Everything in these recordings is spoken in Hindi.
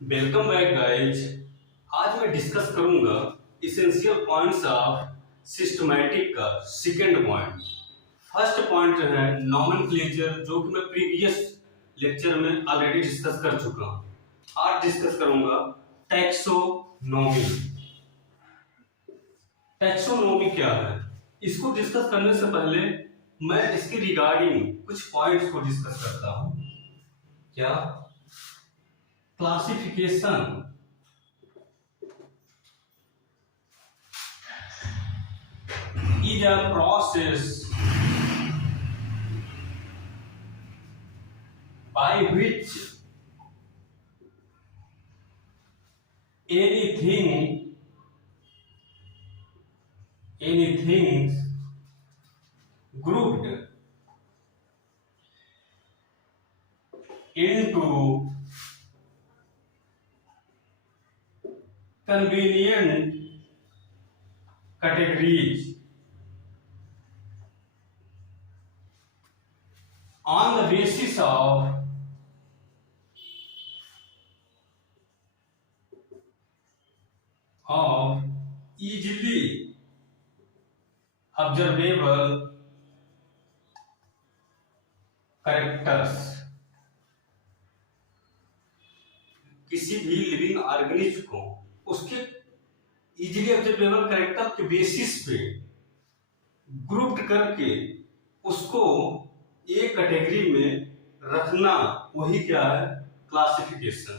Welcome back guys. आज मैं डिस्कस करूंगा इसेंशियल पॉइंट्स ऑफ सिस्टमैटिक का सेकंड पॉइंट। फर्स्ट पॉइंट जो है नॉमेनक्लेचर, जो कि मैं प्रीवियस लेक्चर में ऑलरेडी डिस्कस कर चुका हूं। आज डिस्कस करूंगा टैक्सोनॉमी। टैक्सोनॉमी क्या है, इसको डिस्कस करने से पहले मैं इसके रिगार्डिंग कुछ पॉइंट्स को डिस्कस करता हूं। क्या classification is a process by which anything grouped into convenient categories on the basis of easily observable characters। किसी भी लिविंग ऑर्गेनिज्म को उसके इजीली ऑब्जर्वेबल कैरेक्टर के बेसिस पे ग्रुप्ड करके उसको एक कैटेगरी में रखना, वही क्या है, क्लासिफिकेशन।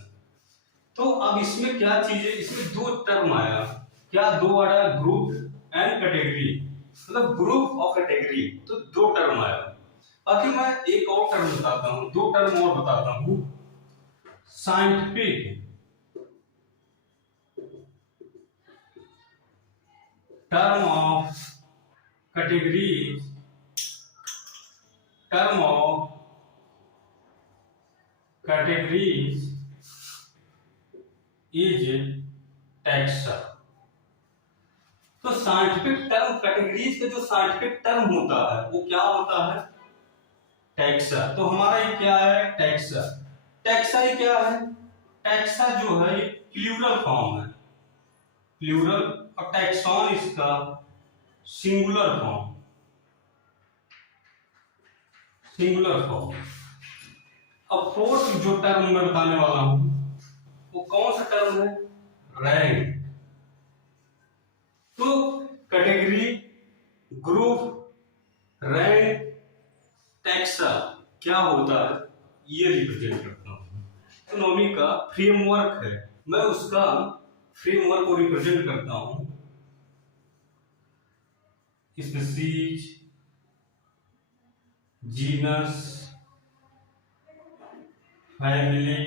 तो अब इसमें क्या चीज है, इसमें दो टर्म आया। क्या दो आया? ग्रुप एंड कैटेगरी, मतलब ग्रुप और कैटेगरी, तो दो टर्म आया। बाकी मैं एक और टर्म बताता हूं, दो टर्म और बताता हूं। Scientific term of categories, term of categories is taxa. तो साइंटिफिक टर्म, कैटेगरीज का जो साइंटिफिक टर्म होता है वो क्या होता है? टैक्सा। तो हमारा ये क्या है? टैक्सा। टैक्सा ये क्या है? टैक्सा जो है ये प्लूरल फॉर्म है, प्लूरल, और टैक्सॉन इसका सिंगुलर फॉर्म, सिंगुलर फॉर्म। अब फोर्थ जो टर्म मैं बताने वाला हूं वो कौन सा टर्म है? रैंक। तो कैटेगरी, ग्रुप, रैंक, टैक्सा क्या होता है, ये रिप्रेजेंट करता हूं। टैक्सोनॉमी का फ्रेमवर्क है, मैं उसका फ्रेमवर्क को रिप्रेजेंट करता हूं। Species, genus, family,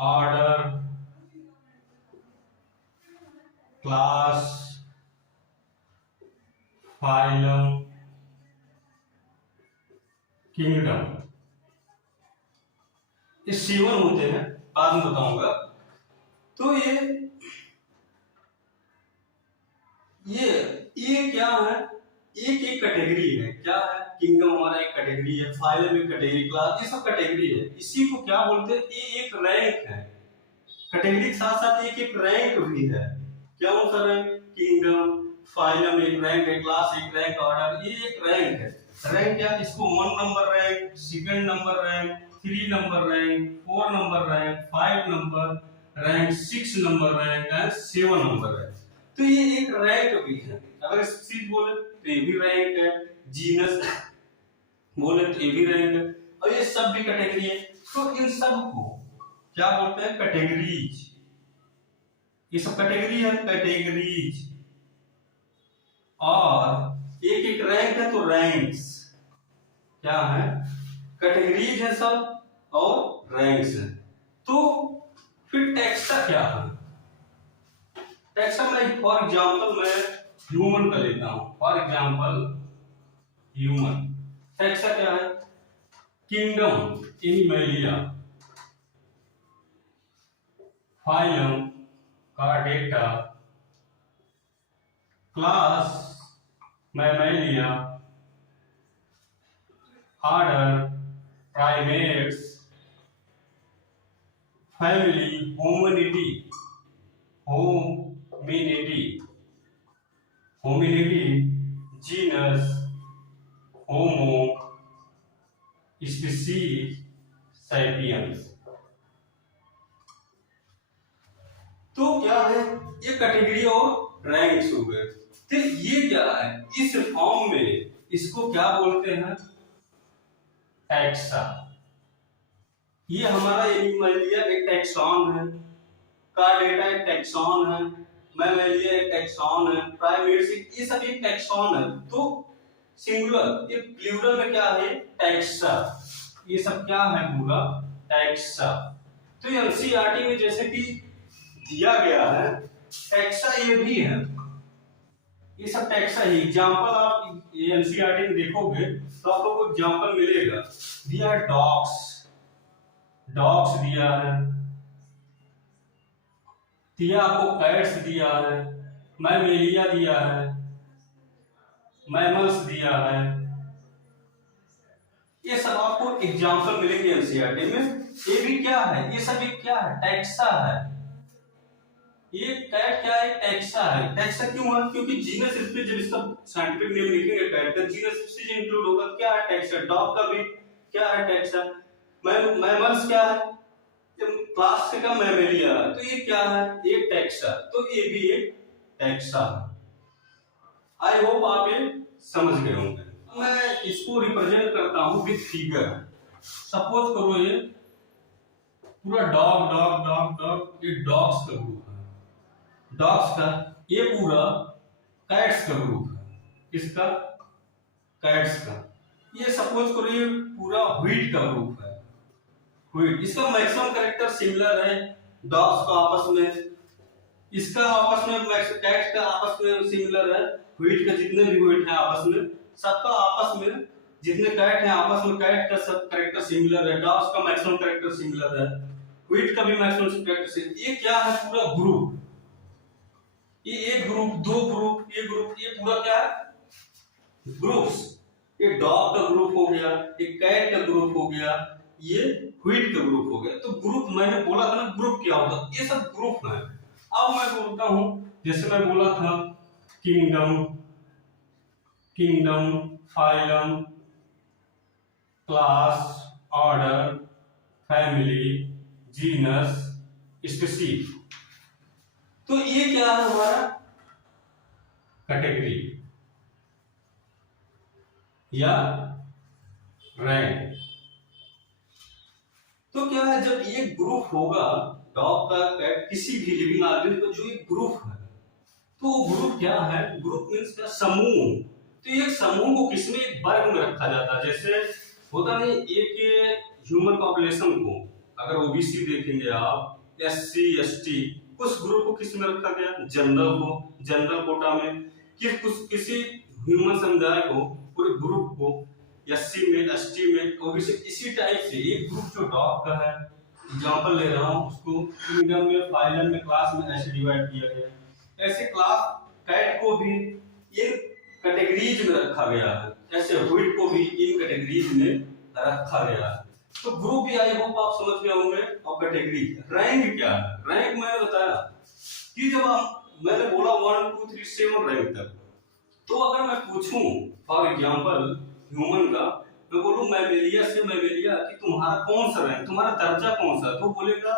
order, class, phylum, kingdom. ये 7 होते हैं, बाद में बताऊंगा। तो ये क्या है? एक एक कैटेगरी है। क्या है? किंगडम हमारा एक कैटेगरी है, फाइलम एक कैटेगरी, क्लास, ये सब कैटेगरी है। इसी को क्या बोलते हैं? ये एक रैंक है। कैटेगरी के साथ साथ एक एक रैंक भी है। क्या कौन सा रैंक? किंगडम, फाइलम एक रैंक है, क्लास एक रैंक, ऑर्डर ये एक रैंक है। रैंक क्या? इसको 1 number rank, second number rank, 3 number rank, 4 number rank, 5 number rank, 6 number rank and 7 number rank. तो ये एक रैंक भी है। अगर स्पीशीज बोले तो ये भी रैंक है, जीनस बोले तो ये भी रैंक है, और ये सब भी कैटेगरी है। तो इन सब को क्या बोलते हैं? कैटेगरीज। ये सब कैटेगरी है, कैटेगरीज। और एक एक रैंक है तो रैंक्स। क्या है? कैटेगरीज है सब और रैंक्स है। तो फिर टैक्सा क्या है? टैक्सा में फॉर एग्जांपल मैं ह्यूमन का लेता हूं, फॉर एग्जांपल ह्यूमन। टैक्सा क्या है? किंगडम, एनिमलिया, फाइलम का डेटा, class mammalia, order primates, family, hominidae, hominidae, hominidae, genus, homo, species, sapiens. तो क्या है, ये कैटेगरी और रैंक्स हो गए। तो ये क्या है, इस फॉर्म में इसको क्या बोलते हैं, टैक्सा। ये हमारा एनिमलिया एक टैक्सॉन है, कार्डेटा एक टैक्सॉन है, मैमेलिया एक टैक्सॉन है, प्राइमेट्स ये सब एक टैक्सॉन है। तो सिंगुलर, ये प्लूरल में क्या है, टैक्सा। ये सब क्या है, पूरा टैक्सा। तो एनसीईआरटी में जैसे कि दिया गया है, टैक्सा ये भी है, ये सब टैक्सा ही। एग्जांपल आप ये एनसीईआरटी में देखोगे तो आप लोगों को एग्जांपल मिलेगा, दिया है डॉग्स, डॉग्स दिया है, दिया आपको कैट्स दिया है, मैमेलिया दिया है, मैमल्स दिया है। ये सब आपको एग्जांपल मिलेंगे एनसीईआरटी में। ये भी क्या है, ये सब एक क्या है, टैक्सा है। ये कैट क्या है, टैक्सा है। टैक्सा क्यों है, क्योंकि जीनस स्पीशीज, जब इसका साइंटिफिक नेम लिखेंगे कैट का, जीनस स्पीशीज इंक्लूड होगा, क्या है, टैक्सा। डॉग का भी क्या है, टैक्सा। मैमल्स क्या है, क्लास का मैमेलिया है, तो ये क्या है, एक टैक्सा। तो ये भी एक टैक्सा है। आई होप आप ये समझ गए होंगे। मैं इसको रिप्रेजेंट करता हूं विद फिगर। सपोज करो ये पूरा डॉग डॉग डॉग डॉग, ये डॉग्स का ग्रुप है, डॉग्स का। ये पूरा कैट्स का ग्रुप है, किसका, कैट्स का। ये सपोज करो ये पूरा व्हीट का ग्रुप है, व्हीट। इसका मैक्सिमम कैरेक्टर सिमिलर है डॉग्स का आपस में, इसका आपस में कैट्स का आपस में सिमिलर है। व्हीट का जितने भी व्हीट है आपस में, सबका आपस में जितने कैट हैं आपस में कैट का सब कैरेक्टर सिमिलर है। डॉग्स का मैक्सिमम कैरेक्टर सिमिलर है, व्हीट का भी मैक्सिमम कैरेक्टर सिमिलर। ये क्या है, पूरा ग्रुप। ये एक ग्रुप, दो ग्रुप, ये ग्रुप, ये पूरा क्या है, ग्रुप्स। ये डॉग का ग्रुप हो गया, एक कैट का ग्रुप हो गया, ये व्हीट का ग्रुप हो गया। तो ग्रुप मैंने बोला था ना, ग्रुप क्या होता है, ये सब ग्रुप है। अब मैं बोलता हूं, जैसे मैं बोला था kingdom, kingdom, phylum, class, order, family, genus, species. तो ये क्या है हमारा, कैटेगरी या रैंक। तो क्या है, जब ये ग्रुप होगा डॉग का, कैट, किसी भी लिविंग ऑर्गेनिज्म का जो एक ग्रुप है, तो ग्रुप क्या है, ग्रुप मींस क्या, समूह। तो ये समूह को किसमें, एक वर्ग में रखा जाता है। जैसे होता नहीं, एक ह्यूमन पॉपुलेशन को अगर ओबीसी देखेंगे आप, एससी एसटी, उस ग्रुप को किस में रखा गया, जनरल को, जनरल कोटा में। किसी ह्यूमन समुदाय को, पूरे ग्रुप को एससी में, एसटी में, ओबीसी। इसी टाइप से एक ग्रुप जो डॉग का है, एग्जांपल ले रहा हूं, उसको किंगडम में, फाइलम में, क्लास में ऐसे डिवाइड किया गया। ऐसे क्लास कैट को भी इन कैटेगरीज में रखा गया है, ऐसे व्हीट को भी इन कैटेगरीज में रखा गया है। तो ग्रुप भी आई होप आप समझ गए होंगे। और कैटेगरी, रैंक क्या है, रैंक मैंने बताया कि जब मैंने बोला 1 2 3 7 रैंक तक, तो अगर मैं पूछूं फॉर एग्जांपल ह्यूमन का, मैं बोलूं मैमेलिया से, मैमेलिया कि तुम्हारा कौन सा रैंक, तुम्हारा दर्जा कौन सा, तो बोलेगा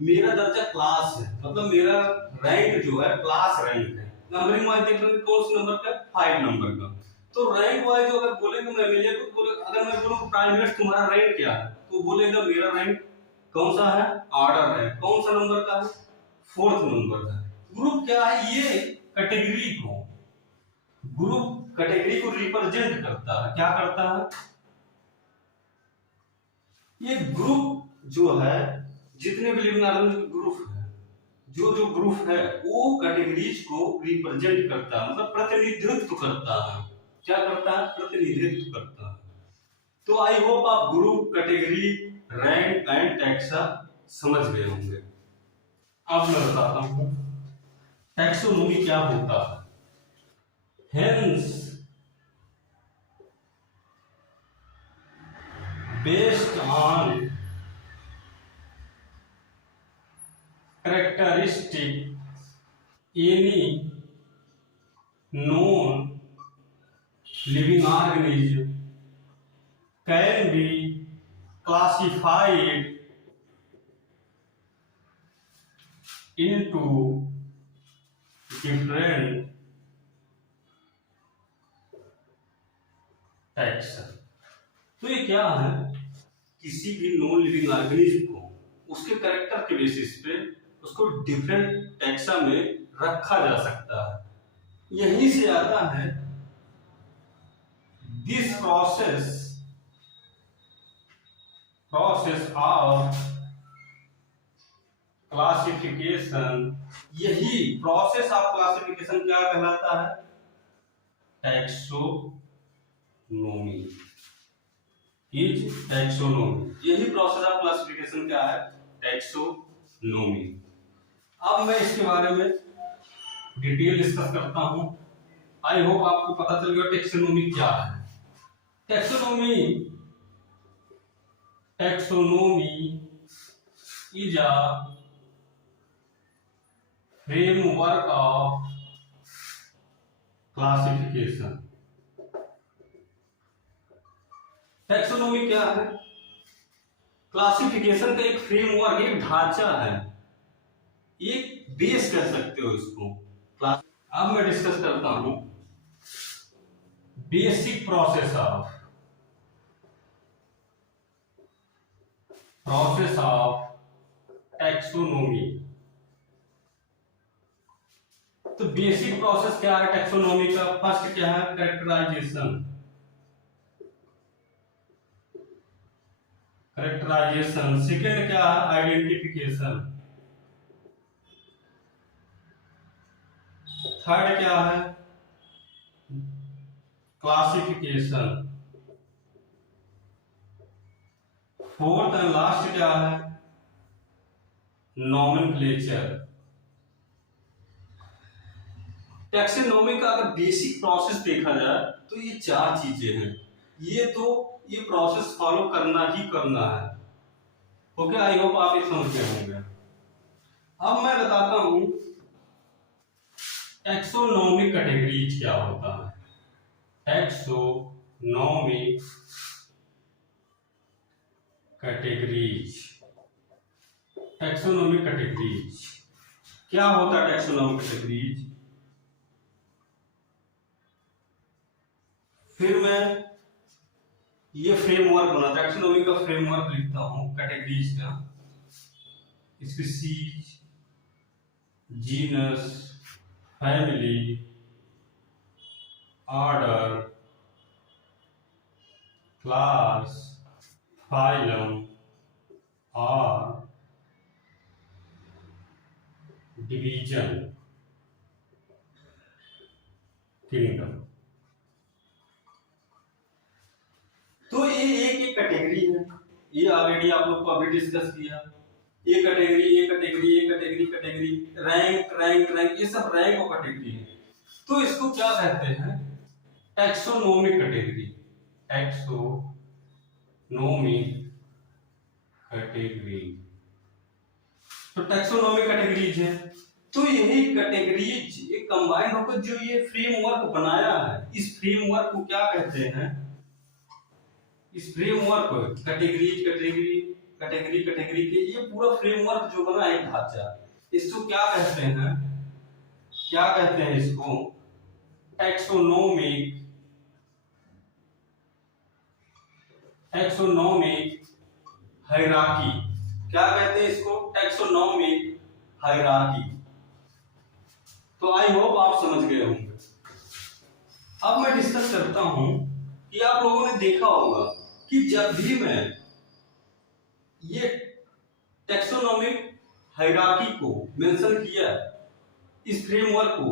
मेरा दर्जा क्लास है, मतलब मेरा रैंक जो है क्लास रैंक है। नंबरिंग वाइज देख लेंगे कौन से नंबर का, 5 नंबर का। तो रैंक वाइज अगर बोलेंगे मैमेलिया को, बोले अगर मैं बोलूं प्राइमेट्स तुम्हारा रैंक क्या है, तो बोलेगा मेरा रैंक कौन सा है, ऑर्डर है, कौन सा नंबर का है, 4th नंबर का है। ग्रुप क्या है, ये कैटेगरी को, ग्रुप कैटेगरी को रिप्रेजेंट करता है। क्या करता है, ये ग्रुप जो है, जितने भी लिविंग ऑर्गेनिज्म ग्रुप है, जो जो ग्रुप है वो कैटेगरीज को रिप्रेजेंट करता है, मतलब प्रतिनिधित्व करता है। क्या करता है, प्रतिनिधित्व करता है। तो आई होप आप group, category, rank and taxa समझ गए होंगे। अब मैं बताता हूं टैक्सोनॉमी क्या होता है। Hence, based on characteristic any known living organism can be classified into different types। तो ये क्या है, किसी भी नॉन लिविंग ऑर्गेनिज्म को उसके कैरेक्टर के बेसिस पे उसको डिफरेंट टैक्सा में रखा जा सकता है। यहीं से आता है दिस प्रोसेस ऑफ क्लासिफिकेशन, यही प्रोसेस ऑफ क्लासिफिकेशन क्या कहलाता है, टैक्सोनोमी। टैक्सोनोमी, यही प्रोसेस ऑफ क्लासिफिकेशन क्या है, टैक्सोनोमी। अब मैं इसके बारे में डिटेल डिस्कस करता हूं। आई होप आपको पता चल गया टैक्सोनोमी क्या है। Taxonomy is a framework of classification. Taxonomy क्या है, क्लासिफिकेशन का एक फ्रेमवर्क, एक ढांचा है, एक बेस कह सकते हो इसको। अब मैं डिस्कस करता हूं बेसिक प्रोसेस ऑफ टैक्सोनोमी। तो बेसिक प्रोसेस क्या है टैक्सोनोमी का, फर्स्ट क्या है, कैरेक्टराइजेशन। सेकंड क्या है, आइडेंटिफिकेशन। थर्ड क्या है, क्लासिफिकेशन। फोर्थ एंड लास्ट क्या है, नॉमेनक्लेचर। टैक्सोनोमी का अगर बेसिक प्रोसेस देखा जाए तो ये चार चीजें हैं। ये प्रोसेस फॉलो करना ही करना है। ओके, आई होप आप ये समझ गए होंगे। अब मैं बताता हूं टैक्सोनोमिक कैटेगरीज क्या होता है। टैक्सोनोमिक कैटेगरीज क्या होता है, टैक्सोनोमिक कैटेगरीज। फिर मैं ये फ्रेमवर्क बना, टैक्सोनोमी का फ्रेमवर्क लिखता हूं कैटेगरीज का। Species, genus, family, order, class, phylum और डिवीजन, किंगडम। तो ये एक कैटेगरी है, ये ऑलरेडी आप लोग को अभी डिस्कस किया। ये कैटेगरी, रैंक, ये सब रैंक और कैटेगरी है। तो इसको क्या कहते हैं, टैक्सोनोमिक कैटेगरी। तो टैक्सोनोमिक कैटेगरीज है। तो यही कैटेगरीज एक कंबाइन होकर जो ये फ्रेमवर्क बनाया है, इस फ्रेमवर्क को क्या कहते हैं, इस फ्रेमवर्क कैटेगरी के ये पूरा फ्रेमवर्क जो बना है ढांचा, इसको क्या कहते हैं इसको टैक्सोनोमिक हायरार्की। क्या कहते हैं इसको, टैक्सोनोमिक हायरार्की। तो आई होप आप समझ गए होंगे। अब मैं डिस्कस करता हूं कि आप लोगों ने देखा होगा कि जब भी मैं ये टैक्सोनोमिक हायरार्की को मेंशन किया, इस फ्रेमवर्क को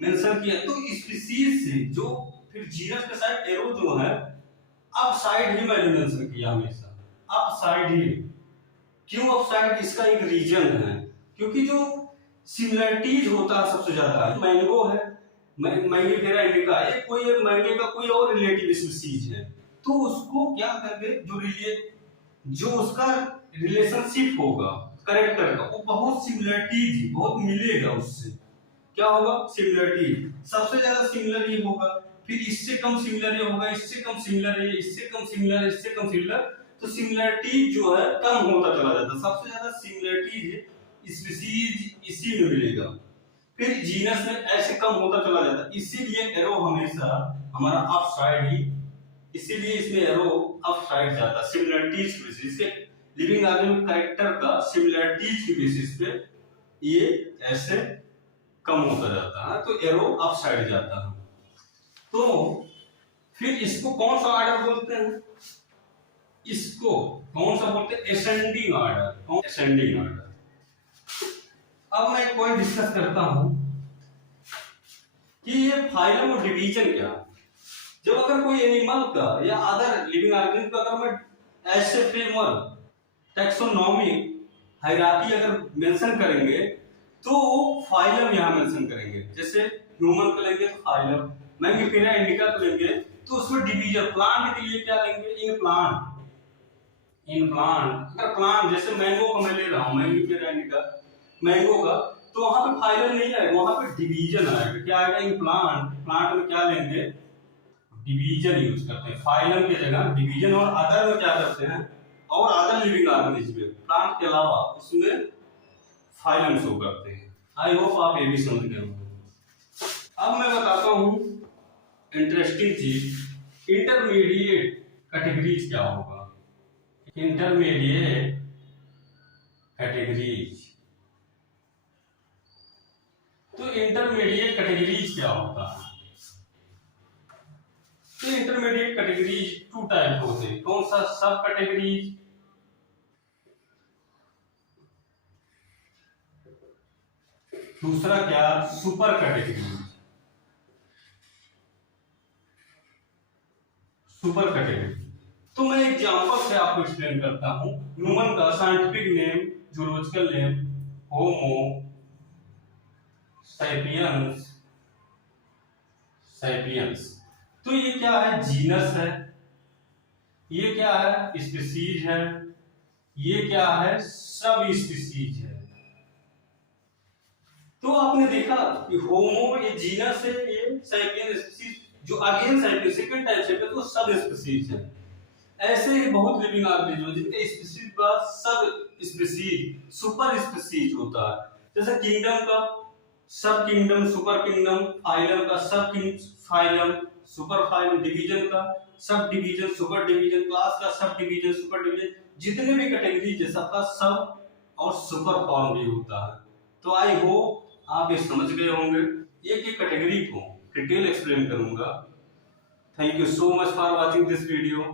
मेंशन किया, तो स्पीशीज से जो फिर जीनस के साइड एरो जो है, अप साइड ही मैंने मेंशन किया हमेशा, अप साइड ही। क्यों अप साइड, इसका एक रीजन है, क्योंकि जो सिमिलरिटीज होता है सबसे ज्यादा, मैंगो है, मैंगोफेरा इंडिका, ये कोई एक मैंगो का कोई और रिलेटिव स्पीशीज है, तो उसको क्या करके जो उसका रिलेशनशिप होगा, करेक्टर का वो बहुत सिमिलरिटीज बहुत मिलेगा उससे। क्या होगा? सिमिलरिटी। सबसे ज्यादा सिमिलर ये होगा, फिर इससे कम सिमिलर ये होगा, इससे कम सिमिलर ये, इससे कम सिमिलर, इससे कम सिमिलर। तो सिमिलरिटी जो है कम होता चला जाता है। सबसे ज्यादा सिमिलरिटी स्पीशीज इसी में मिलेगा, फिर जीनस में ऐसे कम होता चला जाता है। इसीलिए एरो हमेशा हमारा अप साइड ही, इसीलिए इसमें एरो अप साइड जाता है सिमिलरिटीज की बेसिस पे। लिविंग ऑर्गेनिज्म कैरेक्टर का सिमिलरिटीज की बेसिस पे ये ऐसे कम होता जाता है, तो एरो अप साइड जाता है। तो फिर इसको कौन सा ऑर्डर बोलते हैं? इसको कौन सा बोलते हैं? Ascending order. Ascending order. अब मैं एक पॉइंट डिस्कस करता हूं कि ये फाइलम और डिवीजन क्या है। जब अगर कोई एनिमल का या अदर लिविंग ऑर्गेनिज्म का अगर मैं ऐसे फ्रेमवर्क टैक्सोनॉमिक हायरार्की अगर मेंशन करेंगे तो फाइलम यहां मेंशन करेंगे। जैसे ह्यूमन को लेंगे तो फाइलम, मैंगिफेरा इंडिका को लेंगे तो उसमें डिवीजन। प्लांट के लिए क्या लेंगे? In plant. इन प्लांट अगर प्लांट जैसे मैंगो को मैं ले रहा हूं, मैंगिफेरा इंडिका मैंगो का, तो वहां पे फाइलम नहीं आएगा, वहां पे डिवीजन आएगा। क्या आएगा? In plant. प्लांट में क्या लेंगे? डिवीजन यूज करते हैं फाइलम की जगह डिवीजन। और अदर में क्या करते हैं? और अदर लिविंग ऑर्गेनिज्म प्लांट के अलावा उसमें फाइलम शो करते हैं। आई होप आप ये भी समझ गए होंगे। अब मैं बताता हूं इंटरेस्टिंग चीज, इंटरमीडिएट कैटेगरीज क्या होगा। Intermediate categories. तो इंटरमीडिएट कैटेगरीज क्या होता है? तो इंटरमीडिएट कैटेगरीज टू टाइप होते हैं। कौन सा? सब कैटेगरीज, दूसरा क्या? Super category. Super category. तो मैं एग्जांपल से आपको एक्सप्लेन करता हूं। ह्यूमन का scientific name, zoological name Homo sapiens. Sapiens. तो ये क्या है? जीनस है। ये क्या है? स्पीसीज है। ये क्या है? सब स्पीसीज है। तो आपने देखा कि होमो ये जीनस है, ये सैपियंस स्पीसीज, जो अगेन सैपियंस सेकंड टाइप से तो सब स्पीसीज है। ऐसे ही बहुत लिविंग ऑर्गेनिज्म जिनके स्पीसीज का सब स्पीसीज सुपर स्पीसीज होता है। जैसे किंगडम का सब किंगडम, सुपर किंगडम, फाइलम का सब फाइलम, सुपर फाइलम, डिवीजन का sub division, super division, class का सब डिवीजन, सुपर डिवीजन, जितने भी कैटेगरीज है सबका सब और सुपर फॉर्म भी होता है। तो आई होप आप ये समझ गए होंगे। एक एक कैटेगरी को डिटेल एक्सप्लेन करूंगा। Thank you so much for watching this video.